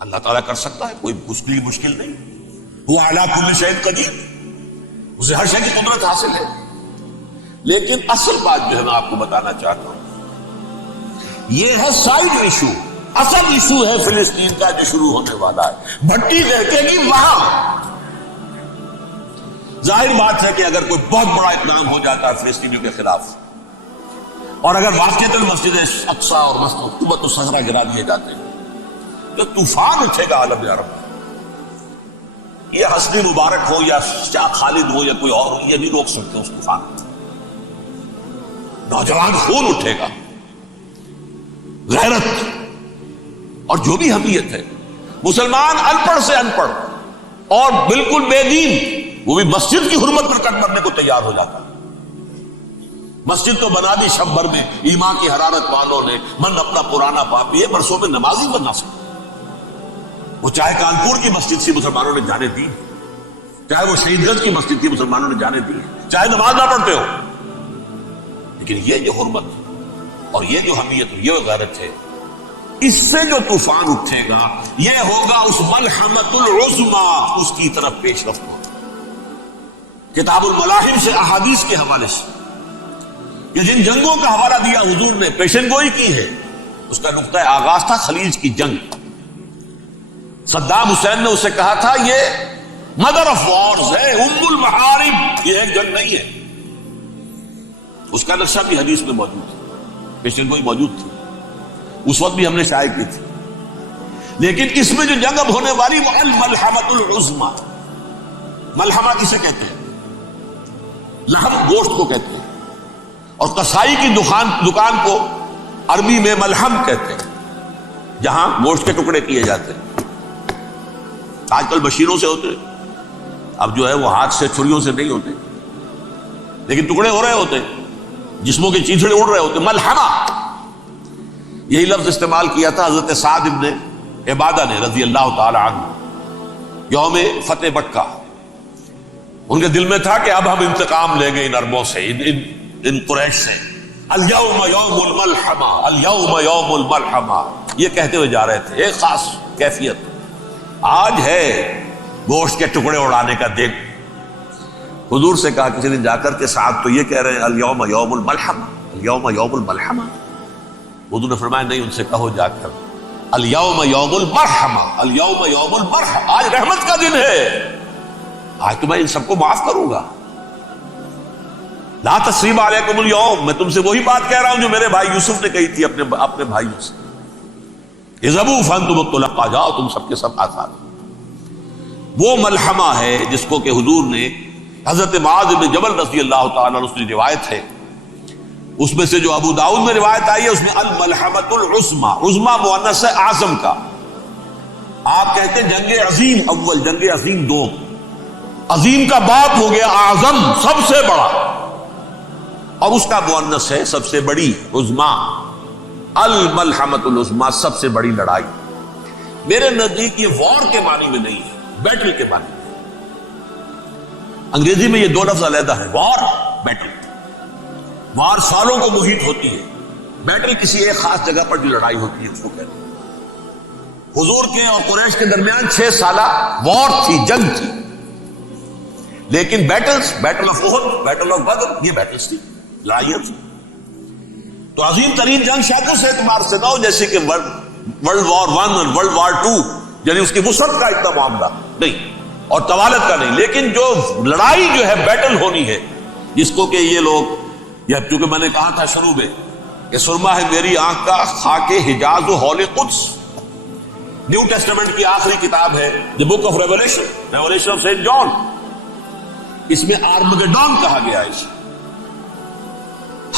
اللہ تعالیٰ کر سکتا ہے، کوئی اس کے لیے مشکل نہیں. وہ اعلیٰ کل شیء قدیر، اسے ہر شے کی قدرت حاصل ہے. لیکن اصل بات جو ہے میں آپ کو بتانا چاہتا ہوں، یہ ہے سائیڈ ایشو. اصل ایشو ہے فلسطین کا جو شروع ہونے والا ہے. بھٹی دیکھے گی وہاں. ظاہر بات ہے کہ اگر کوئی بہت بڑا اقدام ہو جاتا ہے فلسطینیوں کے خلاف، اور اگر واقعتاً مسجد اقصی اور مسجد قبۃ الصخرہ گرا دیے جاتے ہیں تو طوفان اٹھے گا عالم عرب میں. یہ حسنی مبارک ہو یا شاہ خالد ہو یا کوئی اور ہو، یہ نہیں روک سکتے اس طوفان کو. نوجوان خون اٹھے گا، غیرت اور جو بھی حمیت ہے. مسلمان ان پڑھ سے ان پڑھ اور بالکل بے دین، وہ بھی مسجد کی حرمت پر قدم کرنے کو تیار ہو جاتا ہے. مسجد تو بنا دی شب بھر میں ایمان کی حرارت والوں نے، من اپنا پرانا پاپی ہے برسوں میں نمازی بنا سکتا. وہ چاہے کانپور کی مسجد سے مسلمانوں نے جانے دی، چاہے وہ شہید گنج کی مسجد کی مسلمانوں نے جانے دی، چاہے نماز نہ پڑھتے ہو، لیکن یہ جو حرمت اور یہ جو حمیت اور یہ غیرت ہے، اس سے جو طوفان اٹھے گا یہ ہوگا اس ملحمۃ العظمی، اس کی طرف پیش رفت ہوگا. کتاب الملاحم سے احادیث کے حوالے سے کہ جن جنگوں کا حوالہ دیا حضور نے، پیشن گوئی کی ہے، اس کا نقطہ آغاز تھا خلیج کی جنگ. صدام حسین نے اسے کہا تھا یہ مدر آف وارز ہے، ام المحارب، یہ ایک جنگ نہیں ہے. اس کا نقشہ بھی حدیث میں موجود ہے، پیشن گوئی موجود تھی، اس وقت بھی ہم نے شائع کی تھی. لیکن اس میں جو جنگ اب ہونے والی وہ الملحمۃ العظمی. ملحمہ کسے کہتے ہیں؟ لحم گوشت کو کہتے ہیں، اور قصائی کی دکان کو عربی میں ملحم کہتے ہیں، جہاں گوشت کے ٹکڑے کیے جاتے ہیں. آج کل مشینوں سے ہوتے ہیں، اب جو ہے وہ ہاتھ سے چھریوں سے نہیں ہوتے، لیکن ٹکڑے ہو رہے ہوتے، جسموں کے چیتھڑے اڑ رہے ہوتے. ملحمہ، یہی لفظ استعمال کیا تھا حضرت سعد ابن عبادہ نے رضی اللہ تعالی عنہ یوم فتح مکہ. ان کے دل میں تھا کہ اب ہم انتقام لیں گے ان عربوں سے، ان قریش سے. الیوم یوم الملحمہ، الیوم یوم الملحمہ، یہ کہتے ہوئے جا رہے تھے. ایک خاص کیفیت آج ہے گوشت کے ٹکڑے اڑانے کا. دیکھ، حضور سے کہا کسی نے جا کر کے ساتھ تو یہ کہہ رہے ہیں الیوم یوم الملحمہ، الیوم یوم الملحمہ. حضور نے فرمایا نہیں، ان سے کہو جا کر الیوم یوم المرحمہ، الیوم یوم المرحمہ، آج رحمت کا دن ہے، آج تو میں ان سب کو معاف کروں گا. لا تثریب علیکم اليوم، میں تم سے وہی بات کہہ رہا ہوں جو میرے بھائی یوسف نے کہی تھی اپنے بھائیوں سے. اذهبوا فانتم الطلقاء، جاؤ تم سب کے سب آزاد. وہ ملحمہ ہے جس کو کہ حضور نے حضرت معاذ بن جبل رضی اللہ تعالیٰ عنہ کی روایت ہے، اس میں سے جو ابو داؤد میں روایت آئی ہے اس میں الملحمۃ العظمی، عظمی مؤنث ہے اعظم کا. آپ کہتے ہیں جنگ عظیم اول، جنگ عظیم دو، عظیم کا باپ ہو گیا اعظم، سب سے بڑا، اور اس کا مؤنث ہے سب سے بڑی، عظمی. الملحمۃ العظمی، سب سے بڑی لڑائی. میرے نزدیک یہ وار کے معنی میں نہیں ہے، بیٹل کے معنی میں. انگریزی میں یہ دو لفظ علیحدہ ہے، وار، بیٹل. وار سالوں کو محیط ہوتی ہے، بیٹل کسی ایک خاص جگہ پر جو لڑائی ہوتی ہے اس کو کہتے ہیں. حضور کے اور قریش کے درمیان 6 سالہ وار تھی، جنگ تھی. لیکن battles, battle of Uhud, battle of Badr, یہ بیٹلز تھی، لڑائیاں تھی. تو عظیم ترین جنگ شاید اس اعتبار سے نہ ہو جیسے کہ ورلڈ وار 1 اور ورلڈ وار 2، یعنی اس کی وسعت کا اتنا معاملہ نہیں اور طوالت کا نہیں. لیکن جو لڑائی جو ہے بیٹل ہونی ہے، جس کو کہ یہ لوگ، یا چونکہ میں نے کہا تھا شروع میں کہ سرما ہے میری آنکھ کا خاک حجاز و ہول قدس، نیو ٹیسٹمنٹ کی آخری کتاب ہے the Book of Revelation, Revelation of Saint John. اس میں آرمگڈون کہا گیا ہے.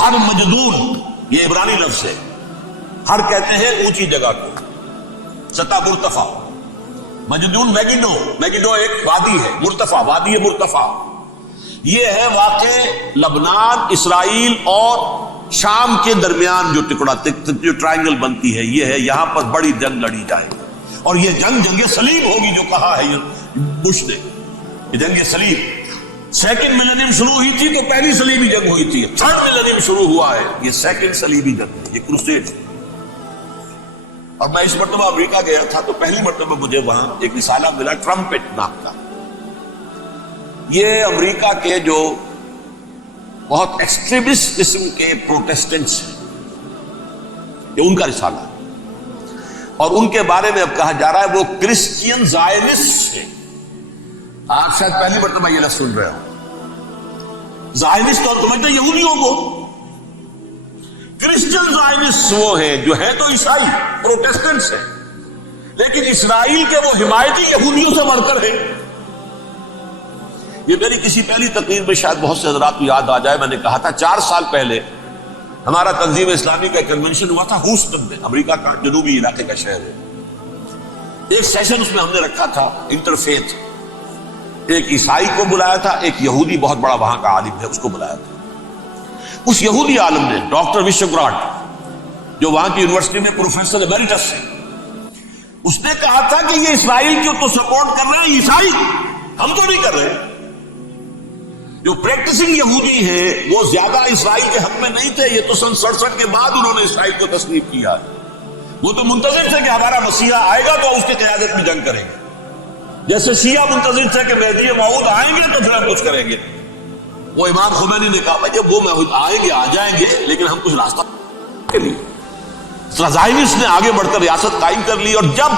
ہر مجدون، یہ عبرانی لفظ ہے. ہر کہتے ہیں اونچی جگہ کو، سطح مرتفع. مجدون میگیڈو، میگیڈو ایک وادی ہے، مرتفع، وادی مرتفع. یہ ہے واقع لبنان، اسرائیل اور شام کے درمیان جو ٹکڑا، جو ٹرائنگل بنتی ہے، یہ ہے. یہاں پر بڑی جنگ لڑی جائے گی، اور یہ جنگ صلیب ہوگی جو کہا ہے بش نے. یہ جنگ صلیب سیکنڈ ملینیم شروع ہوئی تھی تو پہلی صلیبی جنگ ہوئی تھی. تھرڈ ملینیم شروع ہوا ہے، یہ سیکنڈ صلیبی جنگ ہے، یہ کروسیڈ. اور میں اس مرتبہ امریکہ گیا تھا تو پہلی مرتبہ مجھے وہاں ایک رسالہ ملا ٹرمپٹ نام کا. یہ امریکہ کے جو بہت ایکسٹریمسٹ قسم کے پروٹیسٹنٹس ہیں یہ ان کا رسالہ ہے، اور ان کے بارے میں اب کہا جا رہا ہے وہ کرسچین زائنسٹ ہیں. آپ شاید پہلی مرتبہ یہ لفظ سن رہے ہو. زائنسٹ اور سمجھتے ہیں یہودیوں کو، کرسچین زائنسٹ وہ ہیں جو ہے تو عیسائی پروٹیسٹنٹس ہیں لیکن اسرائیل کے وہ حمایتی یہودیوں سے بڑھ کر ہیں. یہ میری کسی پہلی تقریر میں شاید بہت سے حضرات کو یاد آ جائے، میں نے کہا تھا 4 سال پہلے ہمارا تنظیم اسلامی کا کنونشن ہوا تھا ہیوسٹن میں، امریکہ کا جنوبی علاقے کا شہر ہے. ایک سیشن اس میں ہم نے رکھا تھا انٹرفیتھ، ایک عیسائی کو بلایا تھا، ایک یہودی بہت بڑا وہاں کا عالم ہے اس کو بلایا تھا. اس یہودی عالم نے ڈاکٹر وشوگراڈ جو وہاں کی یونیورسٹی میں پروفیسر ایمیریٹس ہے، اس نے کہا تھا کہ یہ اسرائیل کو تو سپورٹ کر رہے ہیں عیسائی، ہم تو نہیں کر رہے. جو پریکٹسنگ یہودی ہیں وہ زیادہ اسرائیل کے حق میں نہیں تھے، یہ تو سن 67 کے بعد انہوں نے اسرائیل کو تسلیم کیا. وہ تو منتظر تھے کہ ہمارا مسیحا آئے گا تو اس کی قیادت میں جنگ کریں گے، جیسے شیعہ منتظر تھے کہ مہدی موعود آئیں گے تو پھر ہم کچھ کریں گے. وہ امام خمینی نے کہا جب وہ آئیں گے آ جائیں گے لیکن ہم کچھ راستہ کے لیے. زائنسٹ نے آگے بڑھ کر ریاست قائم کر لی، اور جب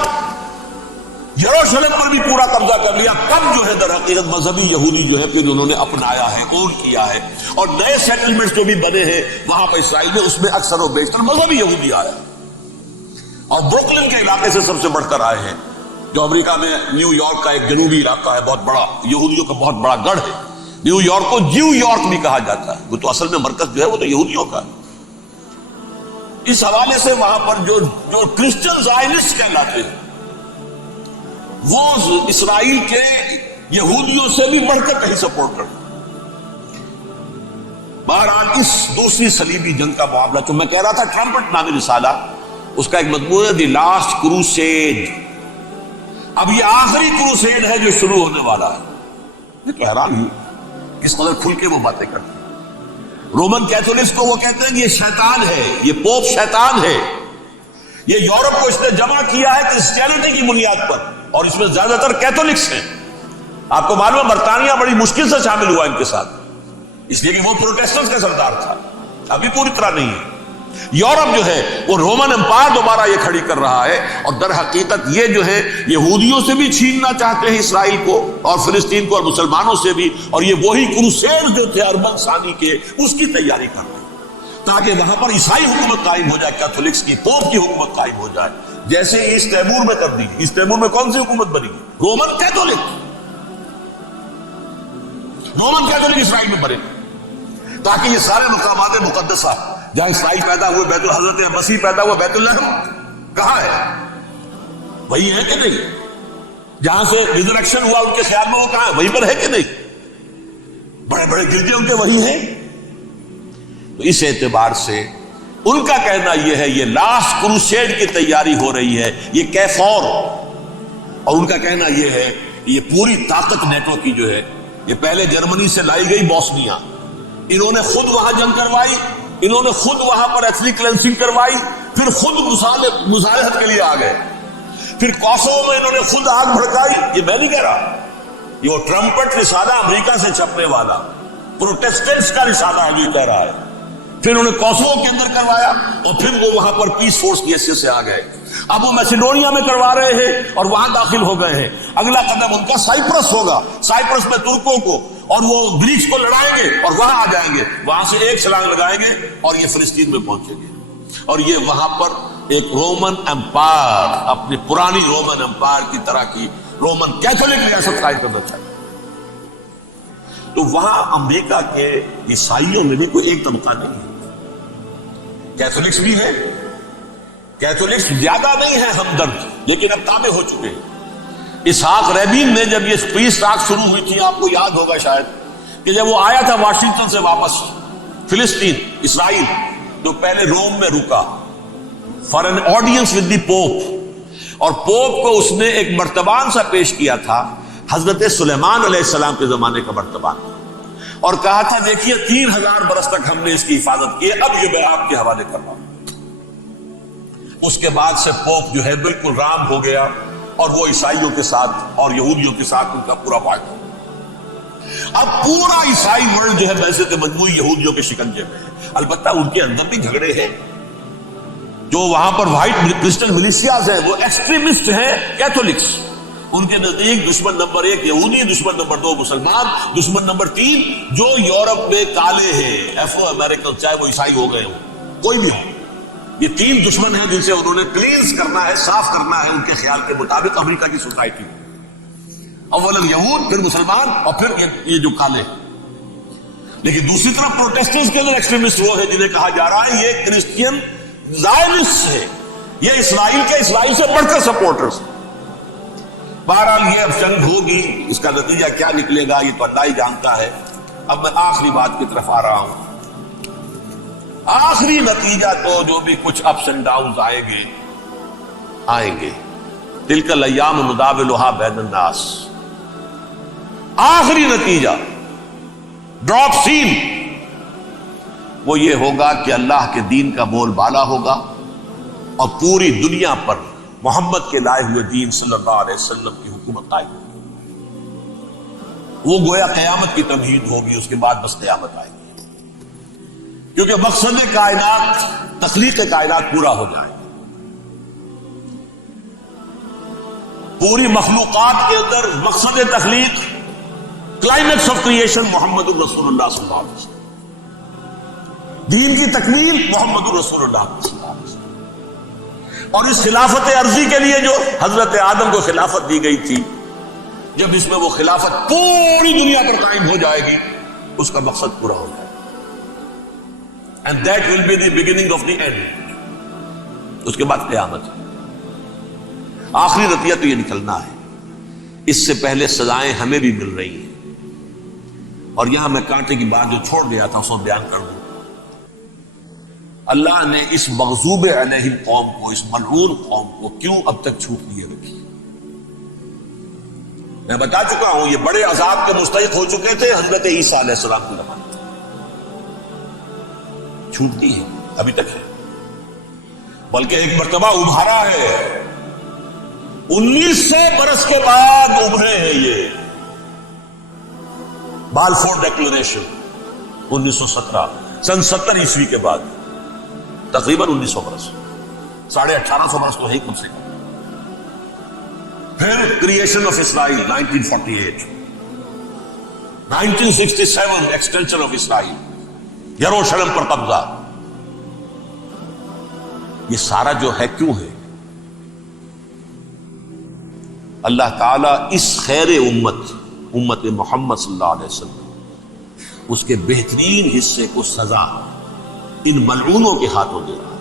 یروشلم پر بھی پورا قبضہ کر لیا تب جو ہے در حقیقت مذہبی یہودی جو ہے پھر انہوں نے اپنایا ہے، اون کیا ہے، اور نئے سیٹلمنٹس جو بھی بنے ہیں وہاں پر اسرائیل میں اس میں اکثر و بیشتر مذہبی یہودی آیا، اور بروکلن کے علاقے سے سب سے بڑھ کر آئے ہیں، جو امریکہ میں نیو یارک کا ایک جنوبی علاقہ ہے بہت بڑا، یہودیوں کا بہت بڑا گڑھ ہے. نیو یارک کو جیو یارک بھی کہا جاتا ہے، وہ تو اصل میں مرکز جو ہے وہ تو یہودیوں کا ہے. اس حوالے سے وہاں پر جو کرسچن زائنسٹ کہلاتے ہیں وہ اسرائیل کے یہودیوں سے بھی بڑھ کر کہیں سپورٹ کرتے. بہرحال اس دوسری صلیبی جنگ کا معاملہ جو میں کہہ رہا تھا ٹرمپٹ نامی رسالہ، اس کا ایک مضمون ہے دی لاسٹ کروسیڈ. اب یہ آخری کروسیڈ ہے جو شروع ہونے والا ہے. یہ تو حیران ہوں کس قدر کھل کے وہ باتیں کرتے ہیں. رومن کیتھولکس کو وہ کہتے ہیں کہ یہ شیطان ہے، یہ پوپ شیطان ہے، یہ یورپ کو اس نے جمع کیا ہے کرسچینٹی کی بنیاد پر، اور اس میں زیادہ تر کیتھولکس ہیں. آپ کو معلوم ہے برطانیہ بڑی مشکل سے شامل ہوا ان کے ساتھ، اس لیے کہ وہ پروٹیسٹنٹس کا سردار تھا، ابھی پوری طرح نہیں ہے. یورپ جو ہے وہ رومن امپائر دوبارہ یہ کھڑی کر رہا ہے، اور در حقیقت یہ جو ہے یہودیوں سے بھی چھیننا چاہتے ہیں اسرائیل کو اور فلسطین کو اور مسلمانوں سے بھی، اور یہ وہی کروسیڈ جو تھے اربن ثانی کے اس کی تیاری کر رہے ہیں تاکہ وہاں پر عیسائی حکومت قائم ہو جائے، کیتھولکس کی پوپ کی حکومت قائم ہو جائے، جیسے ایسٹ تیمور میں کر دی. ایسٹ تیمور میں کون سی حکومت بنی؟ Roman Catholic. رومن کیتھولک اسرائیل میں بنے تاکہ یہ سارے مقامات مقدسہ جہاں اسرائیل پیدا ہوئے، بیت حضرت مسیح پیدا ہوا بیت اللہ کہاں ہے؟ وہی ہے کہ نہیں؟ جہاں سے ریزریکشن ہوا ان کے خیال میں وہ کہاں ہے؟ وہیں پر ہے کہ نہیں؟ بڑے بڑے گرجے ان کے وہی ہیں. تو اس اعتبار سے ان کا کہنا یہ ہے یہ لاسٹ کروسیڈ کی تیاری ہو رہی ہے، یہ کیفور. اور ان کا کہنا یہ ہے یہ پوری طاقت نیٹو کی جو ہے یہ پہلے جرمنی سے لائی گئی بوسنیا، انہوں نے خود وہاں جنگ کروائی، انہوں نے خود وہاں پر ایتھنک کلینسنگ کروائی، پھر خود مصالحت کے لیے آ گئے، پھر کوسوو میں انہوں نے خود آگ بھڑکائی. یہ میں نہیں کہہ رہا، یہ وہ ٹرمپٹ رسالہ امریکہ سے چھپنے والا پروٹیسٹنٹس کا رسالہ ابھی کہہ رہا ہے. پھر انہوں نے کوسوو کے اندر کروایا، اور پھر وہ وہاں پر پیس فورس کی حیثیت سے آ گئے. اب وہ میسیڈونیا میں کروا رہے ہیں اور وہاں داخل ہو گئے ہیں. اگلا قدم ان کا سائپرس ہوگا، سائپرس میں ترکوں کو اور وہ گریکس کو لڑائیں گے اور وہاں آ جائیں گے، وہاں سے ایک چھلانگ لگائیں گے اور یہ فلسطین میں پہنچیں گے، اور یہ وہاں پر ایک رومن امپائر، اپنی پرانی رومن امپائر کی طرح کی رومن کیتھولک ریاست قائم کرنا چاہیے. تو وہاں امریکہ کے عیسائیوں میں بھی کوئی ایک طبقہ نہیں ہے، کیتھولکس بھی ہے، کیتھولکس زیادہ نہیں ہے ہمدرد، لیکن اب تابع ہو چکے ہیں. اسحاق ریبین نے جب یہ پیس ٹاک شروع ہوئی تھی، آپ کو یاد ہوگا شاید کہ جب وہ آیا تھا واشنگٹن سے واپس فلسطین اسرائیل، تو پہلے روم میں رکا for an audience with the pope, اور پوپ کو اس نے ایک مرتبان سا پیش کیا تھا حضرت سلیمان علیہ السلام کے زمانے کا مرتبان، اور کہا تھا دیکھیے 3000 برس تک ہم نے اس کی حفاظت کی ہے، اب یہ میں آپ کے حوالے کر رہا ہوں. اس کے بعد سے پوپ جو ہے بالکل رام ہو گیا اور وہ عیسائیوں کے ساتھ اور یہودیوں کے ساتھ ان کا پورا وعدہ. اب پورا عیسائی ورلڈ جو ہے ویسے تو مجموعی یہودیوں کے شکنجے میں ہے. البتہ ان کے اندر بھی جھگڑے ہیں. جو وہاں پر وائٹ کرسچن ملیشیاز ہیں وہ ایکسٹریمسٹ ہیں کیتھولکس. ان کے نزدیک دشمن نمبر 1 یہودی، دشمن نمبر 2 مسلمان، دشمن نمبر 3 جو یورپ میں کالے ہیں، ایفرو امریکن، چاہے وہ عیسائی ہو گئے ہوں کوئی بھی ہو. یہ 3 دشمن ہیں جن سے انہوں نے کلینز کرنا ہے، صاف کرنا ہے ان کے خیال کے مطابق امریکہ کی سوسائٹی. اولاً یہود، پھر مسلمان اور پھر یہ جو کالے. لیکن دوسری طرف پروٹیسٹنٹس کے اندر ایکسٹریمسٹ وہ ہے جنہیں کہا جا رہا ہے یہ کرسچین زائنسٹ ہے، یہ اسرائیل سے بڑھ کر سپورٹرز. بہرحال یہ اب جنگ ہوگی، اس کا نتیجہ کیا نکلے گا یہ تو اللہ ہی جانتا ہے. اب میں آخری بات کی طرف آ رہا ہوں. آخری نتیجہ تو جو بھی کچھ اپس اینڈ ڈاؤنز آئیں گے تلک الایام نداولھا بین الناس. آخری نتیجہ ڈراپ سین وہ یہ ہوگا کہ اللہ کے دین کا بول بالا ہوگا اور پوری دنیا پر محمد کے لائے ہوئے دین صلی اللہ علیہ وسلم کی حکومت قائم ہوگی. وہ گویا قیامت کی تمہید ہوگی، اس کے بعد بس قیامت آئے گی. کیونکہ مقصد کائنات، تخلیق کائنات پورا ہو جائے. پوری مخلوقات کے اندر مقصد تخلیق، کلائمیکس آف کریشن محمد الرسول اللہ صلی اللہ علیہ وسلم. دین کی تکمیل محمد الرسول اللہ صلی اللہ علیہ وسلم. اور اس خلافت عرضی کے لیے جو حضرت آدم کو خلافت دی گئی تھی، جب اس میں وہ خلافت پوری دنیا پر قائم ہو جائے گی اس کا مقصد پورا ہو جائے گا. And that will be the beginning of the end. اس کے بعد قیامت. آخری نتیجہ تو یہ نکلنا ہے. اس سے پہلے سزائیں ہمیں بھی مل رہی ہیں. اور یہاں میں کانٹے کی بات جو چھوڑ گیا تھا اس کو بیان کر دوں. اللہ نے اس مغضوب علیہم قوم کو، اس ملعون قوم کو کیوں اب تک چھوٹ دیے رکھی؟ میں بتا چکا ہوں یہ بڑے عذاب کے مستحق ہو چکے تھے حضرت عیسیٰ علیہ السلام کی زمانے میں. چھوٹتی ہے ابھی تک ہے، بلکہ ایک مرتبہ ابھارا ہے. 1900 برس کے بعد ابھرے ہیں یہ. بالفور ڈیکلریشن 1917 سن 70 عیسوی کے بعد، تقریباً 1900 برس، 1850 برس تو ہے کم سے کم. پھر creation of Israel 1948، 1967 extension of Israel, Jerusalem پر قبضہ. یہ سارا جو ہے کیوں ہے؟ اللہ تعالیٰ اس خیر امت محمد صلی اللہ علیہ وسلم اس کے بہترین حصے کو سزا ان ملعونوں کے ہاتھوں دے رہا.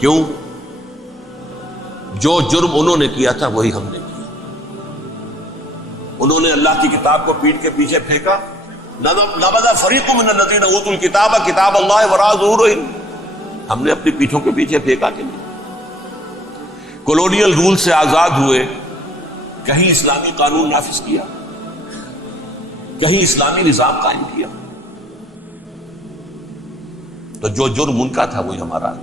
کیوں؟ جو جرم انہوں نے کیا تھا وہی ہم نے کیا. انہوں نے اللہ کی کتاب کو پیٹھ کے پیچھے پھینکا. نبذ فریق من الذین اوتوا الکتاب کتاب اللہ وراء ظہورہم. ہم نے اپنی پیٹھوں کے پیچھے پھینکا کہ نہیں. کولونیل رول سے آزاد ہوئے، کہیں اسلامی قانون نافذ کیا، کہیں اسلامی نظام قائم کیا. تو جو جرم ان کا تھا وہی ہمارا ہے.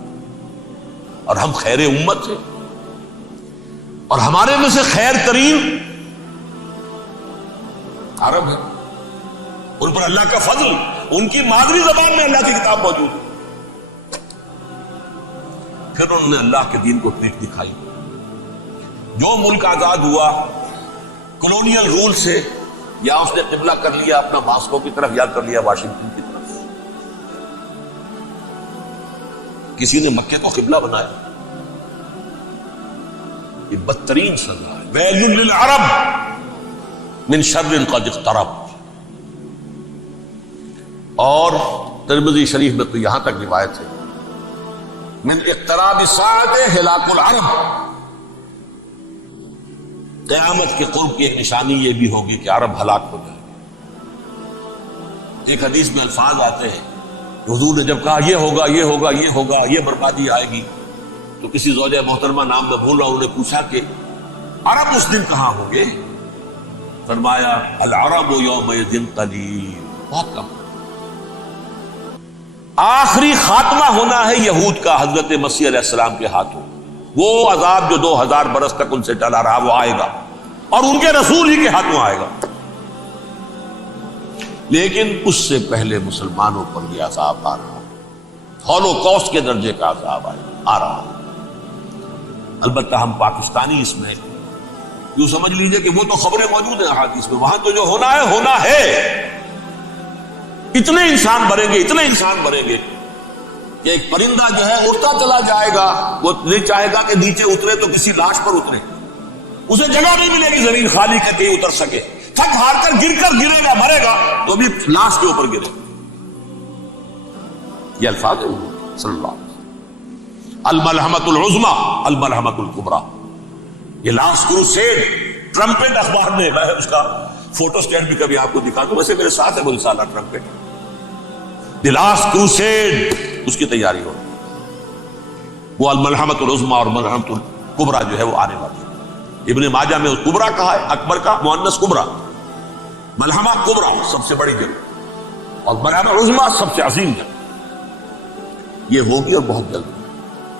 اور ہم خیر امت ہیں، اور ہمارے میں سے خیر ترین عرب ہے. ان پر اللہ کا فضل، ان کی مادری زبان میں اللہ کی کتاب موجود ہے. پھر انہوں نے اللہ کے دین کو پیٹھ دکھائی. جو ملک آزاد ہوا کولونیل رول سے، یا اس نے قبلہ کر لیا اپنا ماسکو کی طرف یا کر لیا واشنگٹن کی طرف. کسی نے مکے کو قبلہ بنایا. یہ بدترین سزا ہے. ویل للعرب من شر قد اقترب. اور ترمذی شریف میں تو یہاں تک روایت ہے من اقتراب الساعة ہلاک العرب. قیامت کے قرب کی ایک نشانی یہ بھی ہوگی کہ عرب ہلاک ہو جائے. ایک حدیث میں الفاظ آتے ہیں حضور نے جب کہا یہ ہوگا یہ ہوگا یہ ہوگا یہ بربادی آئے گی، تو کسی زوجہ محترمہ نام میں بھول رہا ہوں نے پوچھا کہ عرب اس دن کہاں ہوں گے؟ فرمایا العرب یومئذ قلیل. بہت کم. آخری خاتمہ ہونا ہے یہود کا حضرت مسیح علیہ السلام کے ہاتھوں. وہ عذاب جو 2000 برس تک ان سے ٹلا رہا وہ آئے گا اور ان کے رسول ہی کے ہاتھوں آئے گا. لیکن اس سے پہلے مسلمانوں پر یہ عذاب آ رہا ہے، ہولوکاسٹ کے درجے کا عذاب آ رہا ہے. البتہ ہم پاکستانی اس میں یوں سمجھ لیجئے کہ وہ تو خبریں موجود ہیں احادیث میں، وہاں تو جو ہونا ہے. اتنے انسان بنیں گے، اتنے انسان بنیں گے کہ ایک پرندہ جو ہے اڑتا چلا جائے گا، وہ نہیں چاہے گا کہ نیچے اترے تو کسی لاش پر اترے، اسے جگہ نہیں ملے گی زمین خالی کر کے اتر سکے، تھک ہار کر گرے گا، مرے گا تو بھی لاش کے اوپر گرے. یہ الفاظ ہے صلی اللہ علیہ وسلم. الملحمۃ العظمی الملحمۃ الکبریٰ. یہ لاسٹ کروسیڈ ٹرمپٹ اخبار میں، میں اس کا فوٹو اسٹیٹ بھی کبھی آپ کو دکھا دوں، ویسے میرے ساتھ ہے وہ رسالہ ٹرمپٹ. دی لاسٹ کروسیڈ اس کی تیاری ہو، وہ الملحمۃ العظمی اور ملحمۃ الکبریٰ جو ہے وہ آنے والی ہے. ابن ماجہ میں اس کبریٰ کہا ہے، اکبر کا مؤنث کبریٰ، ملحمہ کبریٰ سب سے بڑی جنگ اور ملحمہ عظمی سب سے عظیم جنگ. یہ ہوگی اور بہت جلد.